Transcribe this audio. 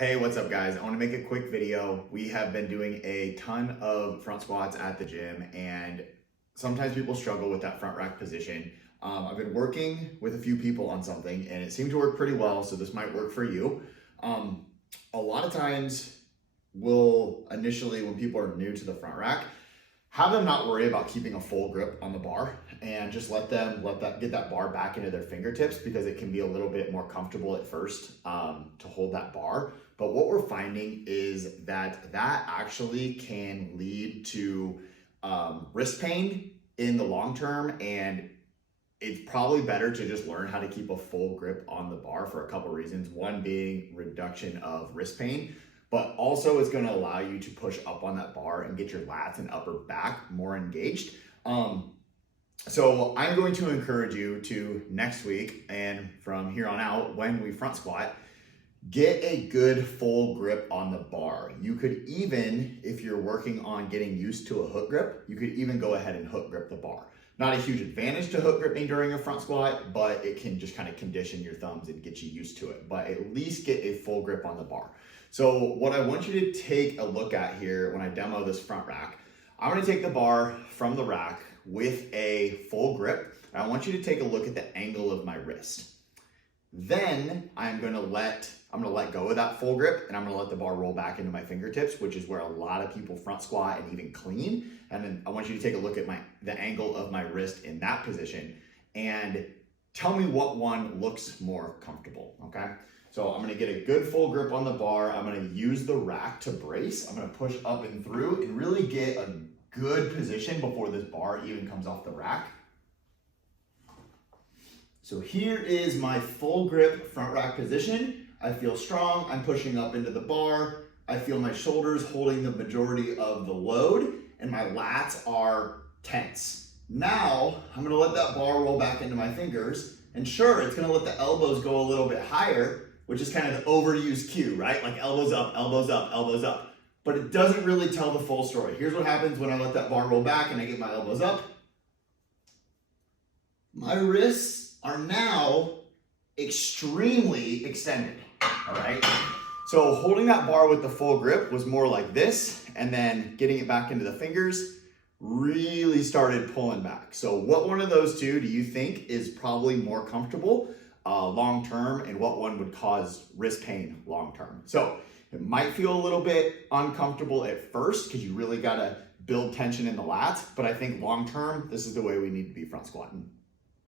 Hey, what's up guys? I want to make a quick video. We have been doing a ton of front squats at the gym and sometimes people struggle with that front rack position. I've been working with a few people on something and it seemed to work pretty well, so this might work for you. A lot of times we'll initially, when people are new to the front rack, have them not worry about keeping a full grip on the bar and just get that bar back into their fingertips, because it can be a little bit more comfortable at first to hold that bar. But what we're finding is that actually can lead to wrist pain in the long term, and it's probably better to just learn how to keep a full grip on the bar for a couple reasons. One being reduction of wrist pain, but also it's going to allow you to push up on that bar and get your lats and upper back more engaged. So I'm going to encourage you to next week and from here on out, when we front squat, get a good full grip on the bar. You could even, if you're working on getting used to a hook grip, you could even go ahead and hook grip the bar. Not a huge advantage to hook gripping during a front squat, but it can just kind of condition your thumbs and get you used to it. But at least get a full grip on the bar. So what I want you to take a look at here when I demo this front rack, I'm going to take the bar from the rack with a full grip. And I want you to take a look at the angle of my wrist. Then I'm going to let go of that full grip and I'm going to let the bar roll back into my fingertips, which is where a lot of people front squat and even clean. And then I want you to take a look at the angle of my wrist in that position and tell me what one looks more comfortable, okay? So I'm going to get a good full grip on the bar. I'm going to use the rack to brace. I'm going to push up and through and really get a good position before this bar even comes off the rack. So here is my full grip front rack position. I feel strong. I'm pushing up into the bar. I feel my shoulders holding the majority of the load and my lats are tense. Now I'm going to let that bar roll back into my fingers, and sure, it's going to let the elbows go a little bit higher, which is kind of the overused cue, right? Like elbows up, elbows up, elbows up. But it doesn't really tell the full story. Here's what happens when I let that bar roll back and I get my elbows up. My wrists are now extremely extended, all right? So holding that bar with the full grip was more like this, and then getting it back into the fingers really started pulling back. So what one of those two do you think is probably more comfortable long-term, and what one would cause wrist pain long-term? So it might feel a little bit uncomfortable at first because you really gotta build tension in the lats, but I think long-term, this is the way we need to be front squatting.